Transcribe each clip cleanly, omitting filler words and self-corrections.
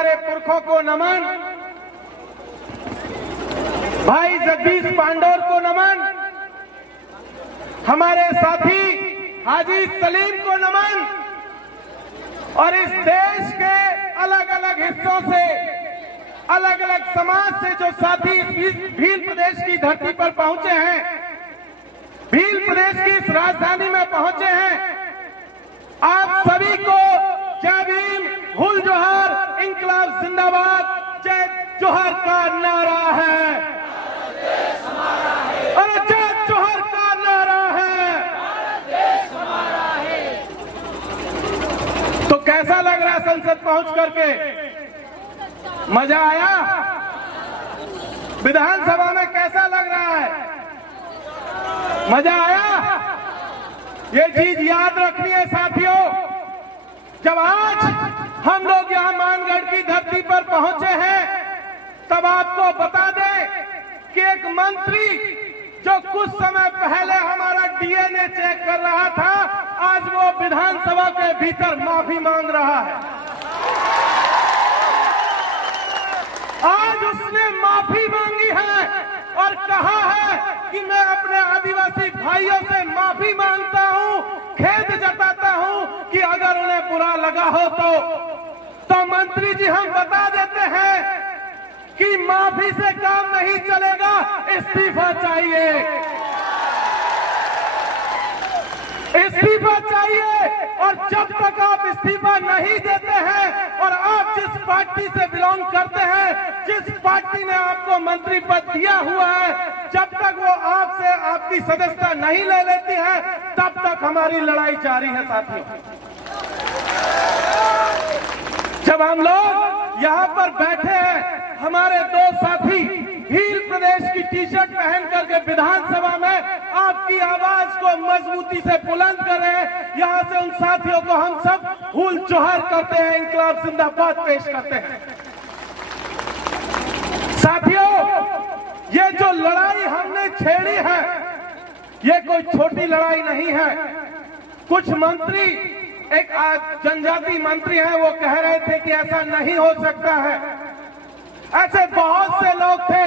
हमारे पुरखों को नमन, भाई जगदीश पांडोर को नमन, हमारे साथी हाजी सलीम को नमन, और इस देश के अलग अलग हिस्सों से, अलग अलग समाज से जो साथी इस भील प्रदेश की धरती पर पहुंचे हैं, भील प्रदेश की इस राजधानी में पहुंचे हैं, आप सभी को जय भीम, हुल जोहार, इंकलाब जिंदाबाद, जय जोहर का नारा है। अरे जय जोहर का नारा है। तो कैसा लग रहा है संसद पहुंच करके? मजा आया? विधानसभा में कैसा लग रहा है? मजा आया? ये चीज याद रखनी है साथियों, जब आज हम लोग यहां मानगढ़ की धरती पर पहुंचे हैं, तब आपको बता दें कि एक मंत्री जो कुछ समय पहले हमारा डीएनए चेक कर रहा था, आज वो विधानसभा के भीतर माफी मांग रहा है। आज उसने माफी मांगी है और कहा है कि मैं अपने आदिवासी भाइयों से माफी मांगता हूं, खेद जताता हूं कि अगर उन्हें बुरा लगा हो तो मंत्री जी हम बता देते हैं कि माफी से काम नहीं चलेगा, इस्तीफा चाहिए, इस्तीफा चाहिए। और जब तक आप इस्तीफा नहीं देते हैं और आप जिस पार्टी से बिलोंग करते हैं, जिस पार्टी ने आपको मंत्री पद दिया हुआ है, जब तक वो आपसे आपकी सदस्यता नहीं ले लेती है, तब तक हमारी लड़ाई जारी है साथियों। जब हम लोग यहाँ पर बैठे हैं, हमारे दो साथी भील प्रदेश की टी शर्ट पहन करके विधानसभा में आपकी आवाज को मजबूती से बुलंद कर रहे हैं, यहाँ से उन साथियों को हम सब हुल जोहर करते हैं, इंकलाब जिंदाबाद पेश करते हैं। साथियों, ये जो लड़ाई हमने छेड़ी है, ये कोई छोटी लड़ाई नहीं है। कुछ मंत्री, एक जनजाति मंत्री हैं, वो कह रहे थे कि ऐसा नहीं हो सकता है। ऐसे बहुत से लोग थे,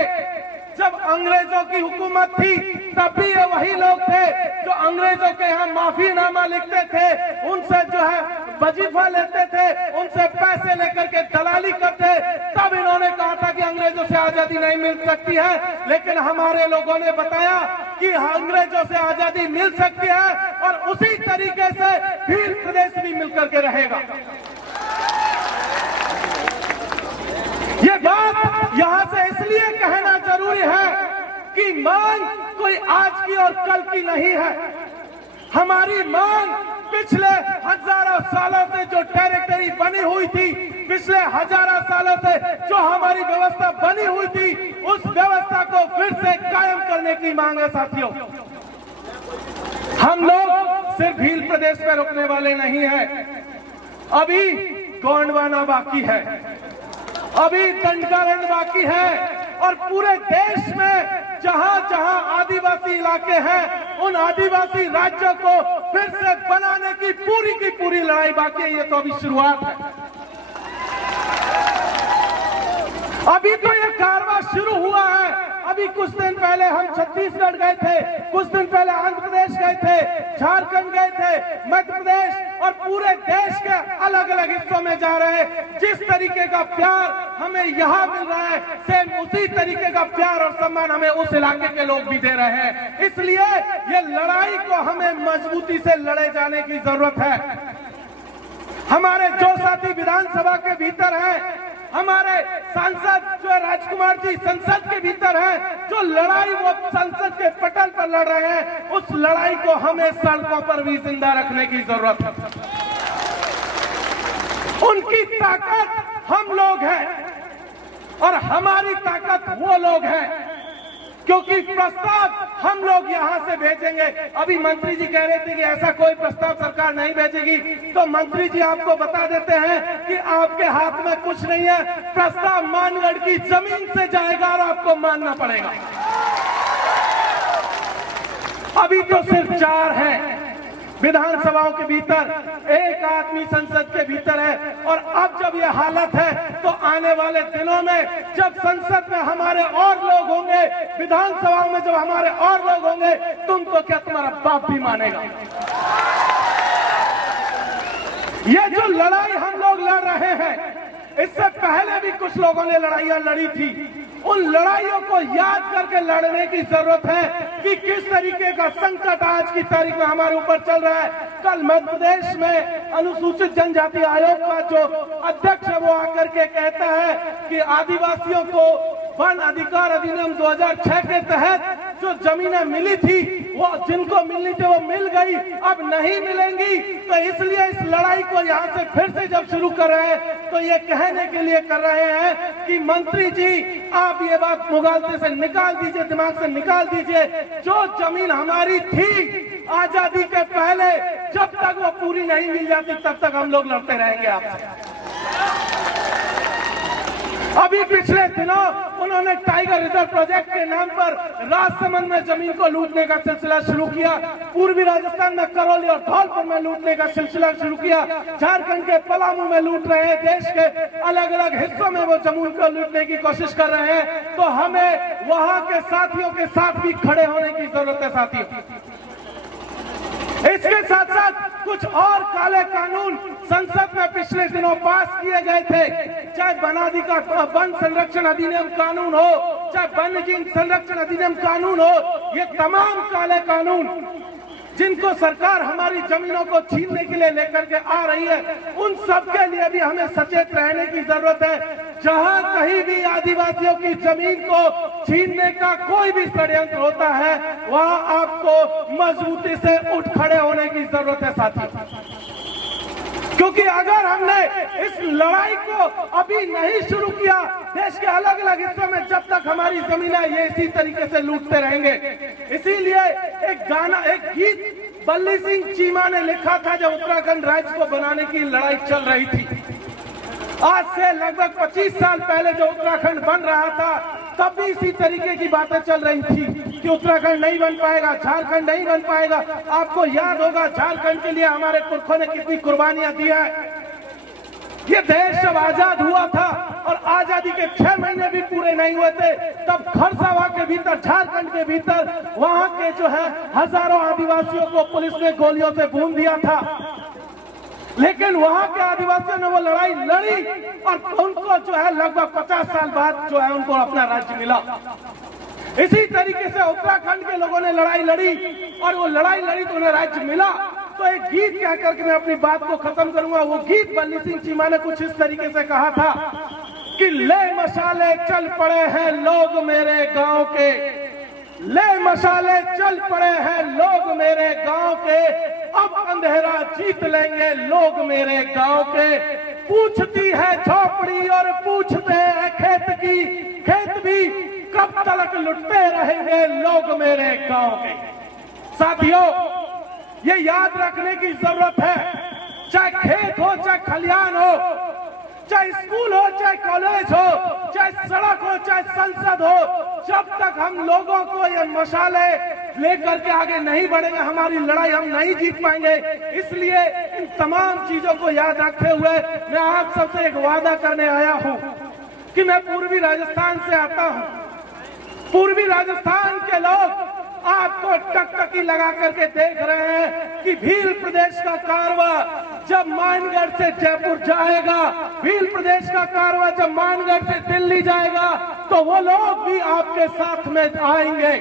जब अंग्रेजों की हुकूमत थी तब भी ये वही लोग थे जो अंग्रेजों के यहाँ माफीनामा लिखते थे, उनसे जो है वजीफा लेते थे, उनसे पैसे लेकर के दलाली करते। तब इन्होंने कहा था कि अंग्रेजों से आजादी नहीं मिल सकती है, लेकिन हमारे लोगों ने बताया कि अंग्रेजों से आजादी मिल सकती है और उसी तरीके से भील प्रदेश भी मिलकर के रहेगा। ये बात यहां से इसलिए कहना जरूरी है कि मांग कोई आज की और कल की नहीं है। हमारी मांग पिछले हजारों सालों से जो टेरिटरी बनी हुई थी, पिछले हजारों सालों से जो हमारी व्यवस्था बनी हुई थी, उस व्यवस्था को फिर से कायम करने की मांग है साथियों। हम लोग सिर्फ भील प्रदेश में रुकने वाले नहीं हैं। अभी गोंडवाना बाकी है, अभी दंडकारण्य बाकी है, और पूरे देश में जहां जहां आदिवासी इलाके हैं, उन आदिवासी राज्यों को फिर से बनाने की पूरी लड़ाई बाकी है। ये तो अभी शुरुआत है। अभी तो ये कारवां शुरू हुआ है। अभी कुछ दिन पहले हम छत्तीसगढ़ गए थे, कुछ दिन पहले आंध्र प्रदेश गए थे, झारखंड गए थे, मध्य प्रदेश, और पूरे देश के अलग अलग हिस्सों में जा रहे हैं। जिस तरीके का प्यार हमें यहाँ मिल रहा है, सेम उसी तरीके का प्यार और सम्मान हमें उस इलाके के लोग भी दे रहे हैं। इसलिए ये लड़ाई को हमें मजबूती से लड़े जाने की जरूरत है। हमारे जो साथी विधानसभा के भीतर हैं, हमारे सांसद जो राजकुमार जी संसद के भीतर हैं, जो लड़ाई वो संसद के पटल पर लड़ रहे हैं, उस लड़ाई को हमें सड़कों पर भी जिंदा रखने की जरूरत है। उनकी ताकत हम लोग हैं और हमारी ताकत वो लोग हैं, क्योंकि प्रस्ताव हम लोग यहां से भेजेंगे। अभी मंत्री जी कह रहे थे कि ऐसा कोई प्रस्ताव सरकार नहीं भेजेगी, तो मंत्री जी आपको बता देते हैं कि आपके हाथ में कुछ नहीं है। प्रस्ताव मानगढ़ की जमीन से जाएगा और आपको मानना पड़ेगा। अभी तो सिर्फ 4 हैं विधानसभाओं के भीतर, एक आदमी संसद के भीतर है, और अब जब यह हालत है तो आने वाले दिनों में जब संसद में हमारे और लोग होंगे, विधानसभा में जब हमारे और लोग होंगे, तुम तो क्या तुम्हारा बाप भी मानेगा। ये जो लड़ाई हम लोग लड़ रहे हैं, इससे पहले भी कुछ लोगों ने लड़ाइयां लड़ी थी। उन लड़ाइयों को याद करके लड़ने की जरूरत है कि किस तरीके का संकट आज की तारीख में हमारे ऊपर चल रहा है। कल मध्य प्रदेश में अनुसूचित जनजाति आयोग का जो अध्यक्ष है वो आकर के कहता है कि आदिवासियों को वन अधिकार अधिनियम 2006 के तहत जो जमीनें मिली थी, वो जिनको मिलनी थी वो मिल गई, अब नहीं मिलेंगी। तो इसलिए इस लड़ाई को यहाँ से फिर से जब शुरू कर रहे हैं तो ये कहने के लिए कर रहे हैं कि मंत्री जी आप ये बात मुगालते से निकाल दीजिए, दिमाग से निकाल दीजिए। जो जमीन हमारी थी आजादी के पहले, जब तक वो पूरी नहीं मिल जाती तब तक हम लोग लड़ते रहेंगे आपसे। अभी पिछले दिनों उन्होंने टाइगर रिजर्व प्रोजेक्ट के नाम पर राजसमंद में जमीन को लूटने का सिलसिला शुरू किया, पूर्वी राजस्थान में करौली और धौलपुर में लूटने का सिलसिला शुरू किया, झारखंड के पलामू में लूट रहे हैं, देश के अलग अलग हिस्सों में वो जमीन को लूटने की कोशिश कर रहे हैं। तो हमें वहां के साथियों के साथ भी खड़े होने की जरूरत है साथियों। इसके साथ साथ कुछ और काले कानून संसद में पिछले दिनों पास किए गए थे, चाहे वन संरक्षण अधिनियम कानून हो, चाहे वन्य जीव संरक्षण अधिनियम कानून हो, ये तमाम काले कानून जिनको सरकार हमारी जमीनों को छीनने के लिए लेकर के आ रही है, उन सब के लिए भी हमें सचेत रहने की जरूरत है। जहां कहीं भी आदिवासियों की जमीन को छीनने का कोई भी षड्यंत्र होता है, वहां आपको मजबूती से उठ खड़े होने की जरूरत है साथियों। क्योंकि अगर हमने इस लड़ाई को अभी नहीं शुरू किया, देश के अलग अलग हिस्सों में जब तक हमारी जमीनें ये इसी तरीके से लूटते रहेंगे। इसीलिए एक गीत बल्ली सिंह चीमा ने लिखा था जब उत्तराखंड राज्य को बनाने की लड़ाई चल रही थी। आज से लगभग 25 साल पहले जो उत्तराखंड बन रहा था, तब भी इसी तरीके की बातें चल रही थी कि उत्तराखंड नहीं बन पाएगा, झारखंड नहीं बन पाएगा। आपको याद होगा झारखंड के लिए हमारे पुरखों ने कितनी कुर्बानियां दी है। ये देश जब आजाद हुआ था और आजादी के 6 महीने भी पूरे नहीं हुए थे, तब खरसावा के भीतर, झारखंड के भीतर, वहां के जो है हजारों आदिवासियों को पुलिस ने गोलियों से भून दिया था। लेकिन वहां के आदिवासियों ने वो लड़ाई लड़ी और उनको जो है लगभग 50 साल बाद जो है उनको अपना राज्य मिला। इसी तरीके से उत्तराखंड के लोगों ने लड़ाई लड़ी और वो लड़ाई लड़ी तो उन्हें राज्य मिला। तो एक गीत कह करके मैं अपनी बात को खत्म करूंगा। वो गीत बल्ली सिंह चीमा ने कुछ इस तरीके से कहा था कि ले मशाले चल पड़े हैं लोग मेरे गांव के, ले मशाले चल पड़े हैं लोग मेरे गांव के, अब अंधेरा जीत लेंगे लोग मेरे गांव के। पूछती है झोपड़ी और पूछते हैं खेत की, खेत भी कब तक लुटते रहेंगे लोग मेरे गांव के। साथियों, ये याद रखने की जरूरत है, चाहे खेत हो, चाहे खलियान हो, चाहे स्कूल हो, चाहे कॉलेज हो, चाहे सड़क हो, चाहे संसद हो, जब तक हम लोगों को ये मशाले लेकर के आगे नहीं बढ़ेंगे, हमारी लड़ाई हम नहीं जीत पाएंगे। इसलिए इन तमाम चीजों को याद रखते हुए मैं आप सबसे एक वादा करने आया हूं कि मैं पूर्वी राजस्थान से आता हूं। पूर्वी राजस्थान के लोग आपको टकटकी लगा करके देख रहे हैं कि भील प्रदेश का कारवा जब मानगढ़ से जयपुर जाएगा, भील प्रदेश का कारवा जब मानगढ़ से दिल्ली जाएगा, तो वो लोग भी आपके साथ में आएंगे।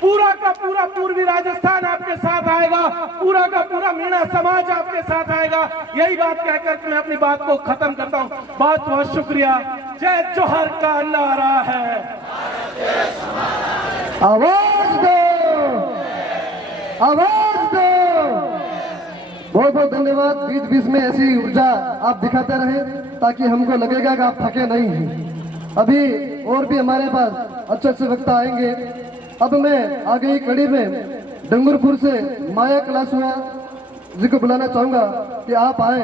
पूरा का पूरा पूर्वी राजस्थान आपके साथ आएगा, पूरा का पूरा मीणा समाज आपके साथ आएगा। यही बात कहकर मैं अपनी बात को खत्म करता हूँ। बहुत बहुत शुक्रिया। जय जोहर का नारा है। आवाज दो, आवाज दो। बहुत बहुत धन्यवाद। बीच बीच में ऐसी ऊर्जा आप दिखाते रहे ताकि हमको लगेगा कि आप थके नहीं हैं। अभी और भी हमारे पास अच्छे अच्छे वक्ता आएंगे। अब मैं आगे की कड़ी में डंगरपुर से माया कलासुआ जी को बुलाना चाहूंगा कि आप आए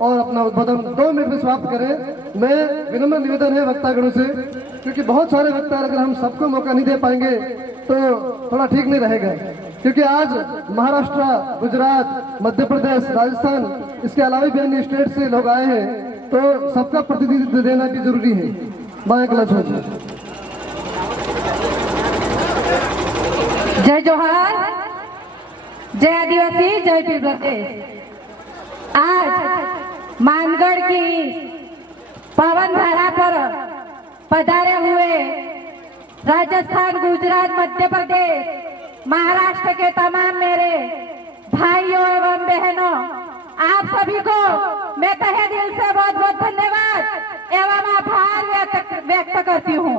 और अपना उद्बोधन 2 मिनट में समाप्त करें। मैं विनम्र निवेदन है वक्तागणों से, क्योंकि बहुत सारे वक्ता अगर हम सबको मौका नहीं दे पाएंगे तो थोड़ा ठीक नहीं रहेगा। क्योंकि आज महाराष्ट्र, गुजरात, मध्य प्रदेश, राजस्थान इसके अलावा भी अन्य स्टेट से लोग आए हैं, तो सबका प्रतिनिधित्व देना भी जरूरी है। जय जोहार, जय आदिवासी, जय भील प्रदेश। आज मानगढ़ की पावन धरा पर पधारे हुए राजस्थान, गुजरात, मध्य प्रदेश, महाराष्ट्र के तमाम मेरे भाइयों एवं बहनों, आप सभी को मैं तहे दिल से बहुत बहुत धन्यवाद एवं आभार व्यक्त करती हूँ।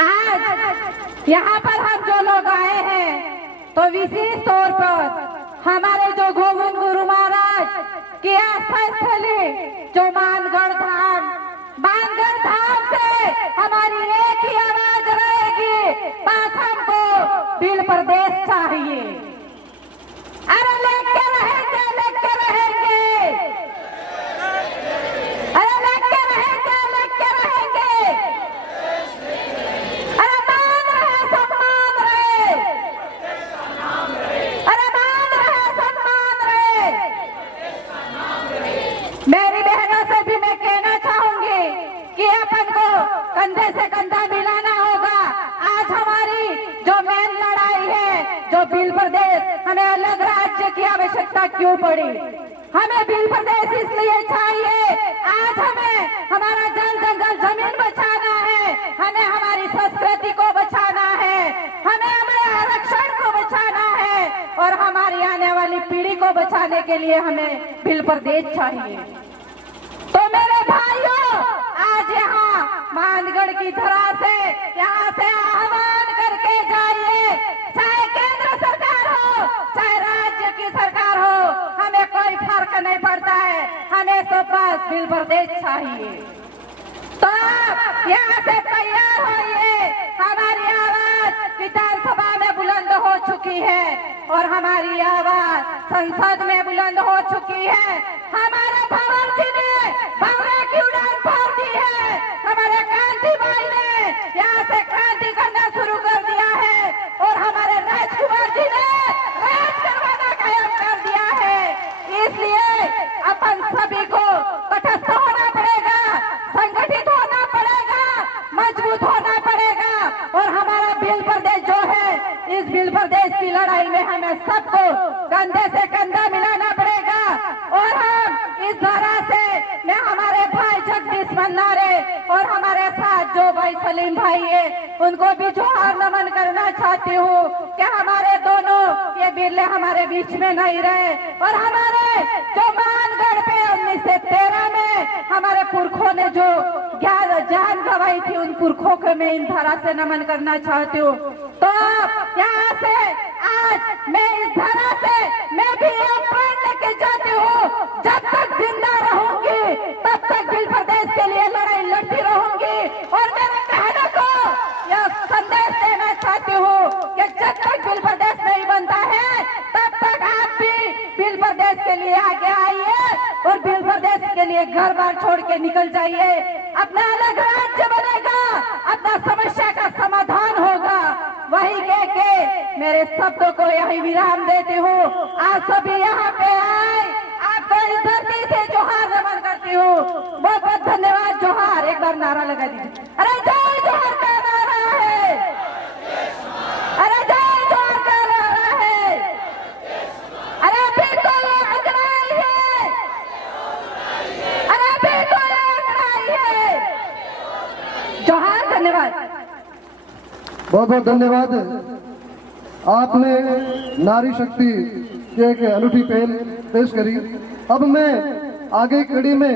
आज यहाँ पर हम जो लोग आए हैं तो विशेष तौर पर हमारे जो गोविंद गुरु महाराज की आस्था स्थली जो मानगढ़ धाम से हमारी एक ही आवाज रहेगी, बस हमको भील प्रदेश चाहिए। अरे लेके रहेंगे, लेके रहेंगे, अरे लेके रहेंगे, लेके रहेंगे। अरे मान रहे, सम्मान रहे, अरे मान रहे, सम्मान रहे। मेरी बहनों से भी मैं कहना चाहूंगी कि अपन को कंधे से कंधा मिलाना होगा। आज हमारी जो मेन लड़ाई है, जो भील प्रदेश, हमें अलग राज्य की आवश्यकता क्यों पड़ी? हमें भील प्रदेश इसलिए चाहिए, आज हमें हमारा जल जंगल जमीन बचाना है, हमें हमारी संस्कृति को बचाना है, हमें हमारे आरक्षण को बचाना है और हमारी आने वाली पीढ़ी को बचाने के लिए हमें भील प्रदेश चाहिए। तो मेरे भाइयों, आज यहाँ मानगढ़ की धरा से यहाँ से आह्वान करके जाइए, चाहे केंद्र सरकार हो, चाहे राज्य की सरकार हो, हमें कोई फर्क नहीं पड़ता है, हमें तो बस भील प्रदेश चाहिए। तो आप यहाँ से तैयार होइए, हमारी आवाज विधानसभा में बुलंद हो चुकी है और हमारी आवाज संसद में बुलंद हो चुकी है। हमारे भंवर जी ने भंवरे की उड़ान भर दी है, हमारे क्रांति भाई ने यहाँ से क्रांति करना शुरू कर दिया है और हमारे राजकुमार जी ने राज करवाना कायम कर दिया है। इसलिए अपन सभी को तटस्थ होना पड़ेगा, संगठित होना पड़ेगा, मजबूत होना पड़ेगा और हमारा भील प्रदेश जो है, इस भील प्रदेश की लड़ाई में हमें सबको कंधे से कंधा मिलाना पड़ेगा। और हम इस धारा से मैं हमारे भाई जगदीश भंडारे और हमारे साथ जो भाई सलीम भाई है, उनको भी जोहार नमन करना चाहती हूँ कि हमारे दोनों ये बिरले हमारे बीच में नहीं रहे और हमारे जो मानगढ़ पे 1913 में हमारे पुरखों ने जो जान गंवाई थी, उन पुरखों को मैं इन धारा से नमन करना चाहती हूँ। तो यहाँ से आज मैं इस धारा से मैं भी एक प्रण लेके जाती हूँ, जब तक जिंदा रहूंगी तब तक भील प्रदेश के लिए लड़ाई लड़ती रहूंगी। और मेरे बहनों को यह संदेश देना चाहती हूँ कि जब तक भील प्रदेश नहीं बनता है, तब तक आप भी भील प्रदेश के लिए आगे आइए और भील प्रदेश के लिए घर बार छोड़ के निकल जाइए। अपना अलग राज्य बनेगा, अपना समस्या का समाधान होगा। वही कह के मेरे शब्दों को यही विराम देती हूँ। आप सभी यहाँ पे आए, आपको इस धरती से जोहार नमन करती हूँ। बहुत बहुत धन्यवाद। जोहार, एक बार नारा लगा दीजिए। अरे जय जोहार का नारा है, अरे जय जोहार का नारा है। अरे अभी तो ये अंग्रेज है, अरे अभी तो ये अंग्रेज है। जोहार, धन्यवाद। बहुत बहुत धन्यवाद। आपने नारी शक्ति की एक अनूठी पहल पेश करी। अब मैं आगे की कड़ी में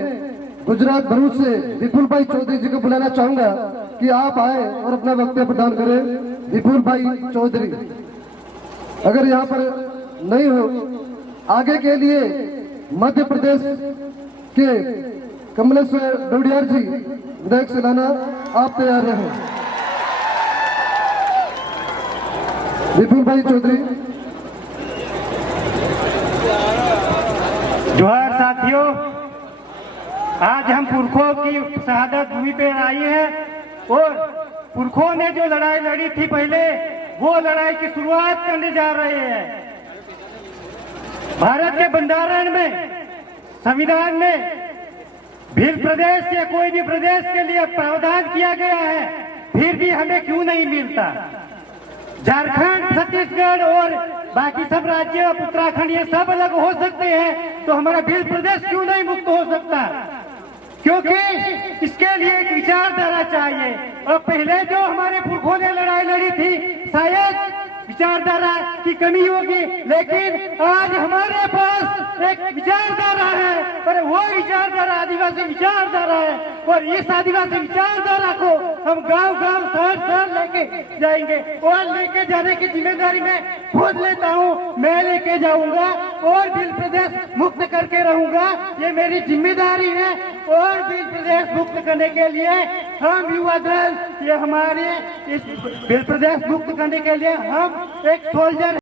गुजरात भरूच से विपुल भाई चौधरी जी को बुलाना चाहूंगा कि आप आए और अपना वक्तव्य प्रदान करें। विपुल भाई चौधरी अगर यहाँ पर नहीं हो, आगे के लिए मध्य प्रदेश के कमलेश्वर डोडियार जी विधायक से लाना, आप तैयार रहें। विपुल भाई चौधरी। जोहार साथियों, आज हम पुरखों की शहादत भूमि पे आए हैं और पुरखों ने जो लड़ाई लड़ी थी पहले, वो लड़ाई की शुरुआत करने जा रहे हैं। भारत के बंधारण में संविधान में भील प्रदेश या कोई भी प्रदेश के लिए प्रावधान किया गया है, फिर भी हमें क्यों नहीं मिलता? झारखंड, छत्तीसगढ़ और बाकी सब राज्य, उत्तराखंड, ये सब अलग हो सकते हैं, तो हमारा भील प्रदेश क्यों नहीं मुक्त हो सकता? क्योंकि इसके लिए एक विचारधारा चाहिए। और पहले जो हमारे पुरखों ने लड़ाई लड़ी थी, शायद विचारधारा की कमी होगी, लेकिन आज हमारे पास एक विचारधारा है, और वो विचारधारा आदिवासी विचारधारा है। और इस आदिवासी विचारधारा को हम गांव-गांव, शहर-शहर लेके जाएंगे, और लेके जाने की जिम्मेदारी मैं खुद लेता हूँ। मैं लेके जाऊंगा और भील प्रदेश मुक्त करके रहूंगा, ये मेरी जिम्मेदारी है। और भील प्रदेश मुक्त करने के लिए हम युवा दल, ये हमारे इस भील प्रदेश मुक्त करने के लिए हम एक सोल्जर